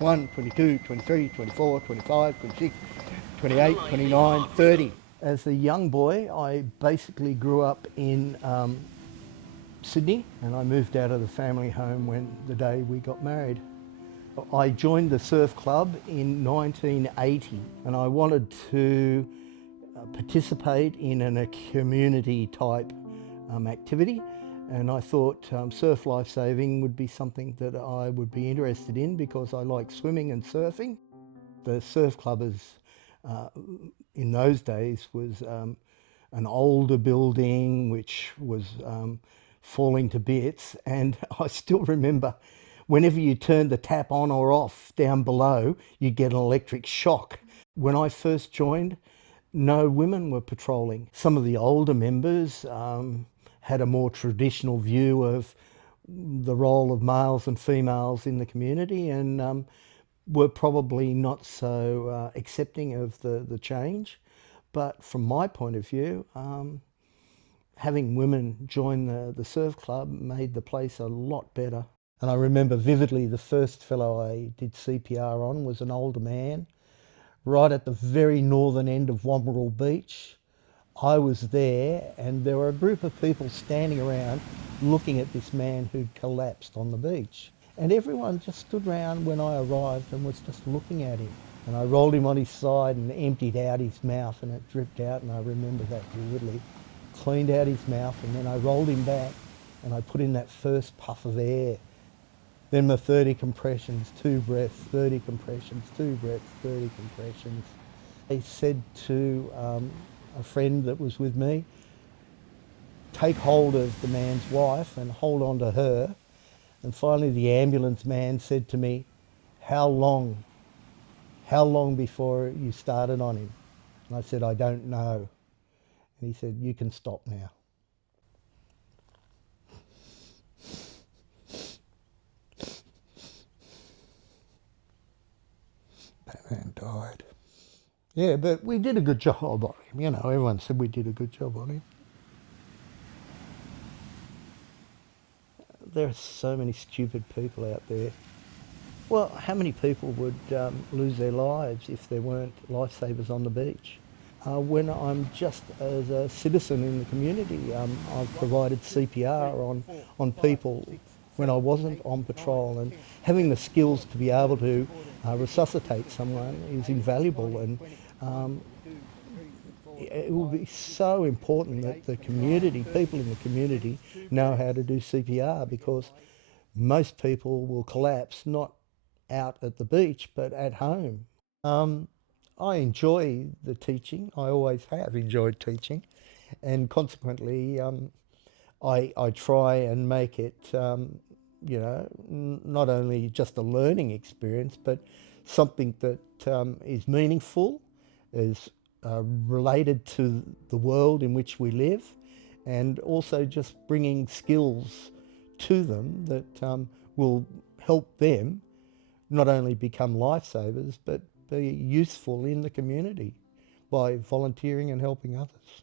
21, 22, 23, 24, 25, 26, 28, 29, 30. As a young boy, I basically grew up in Sydney, and I moved out of the family home when the day we got married. I joined the surf club in 1980, and I wanted to participate in a community type activity, and I thought surf lifesaving would be something that I would be interested in because I like swimming and surfing. The surf club in those days was an older building which was falling to bits, and I still remember whenever you turned the tap on or off down below, you get an electric shock. When I first joined, no women were patrolling. Some of the older members had a more traditional view of the role of males and females in the community, and were probably not so accepting of the change. But from my point of view, having women join the surf club made the place a lot better. And I remember vividly the first fellow I did CPR on was an older man right at the very northern end of Womberall Beach. I was there, and there were a group of people standing around looking at this man who'd collapsed on the beach. And everyone just stood around when I arrived and was just looking at him. And I rolled him on his side and emptied out his mouth, and it dripped out, and I remember that vividly. Cleaned out his mouth, and then I rolled him back and I put in that first puff of air. Then my 30 compressions, 2 breaths, 30 compressions, 2 breaths, 30 compressions. I said to a friend that was with me, take hold of the man's wife and hold on to her. And finally the ambulance man said to me, how long before you started on him? And I said, I don't know. And he said, you can stop now. That man died. Yeah, but we did a good job on him. You know, everyone said we did a good job on him. There are so many stupid people out there. Well, how many people would lose their lives if there weren't lifesavers on the beach? When I'm just as a citizen in the community, I've provided CPR on people when I wasn't on patrol, and having the skills to be able to resuscitate someone is invaluable, and it will be so important that the community, people in the community, know how to do CPR, because most people will collapse not out at the beach but at home. I enjoy the teaching. I always have enjoyed teaching, and consequently, I try and make it, not only just a learning experience, but something that is meaningful, is related to the world in which we live, and also just bringing skills to them that will help them not only become lifesavers, but be useful in the community by volunteering and helping others.